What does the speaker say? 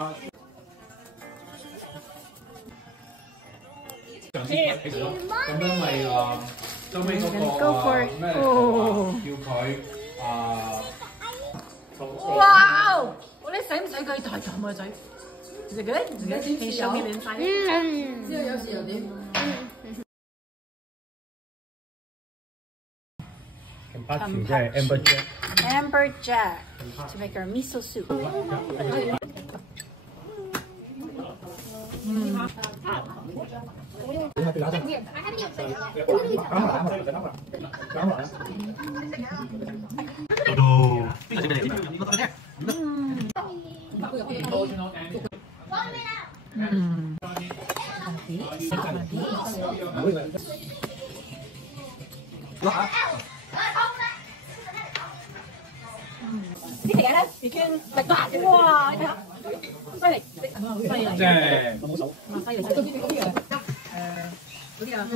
咁因為收尾嗰個咩叫佢哇！我哋使唔使佢抬咁個嘴？食嘅自己先上面點晒？之後有時又點？Kampachi 即係 amberjack。Amberjack to make our miso soup. Cái thẻ đấy, thì kia bạch bạc wow, thấy không?犀利，犀利，即係冇數。犀利，犀利。嗰啲啊，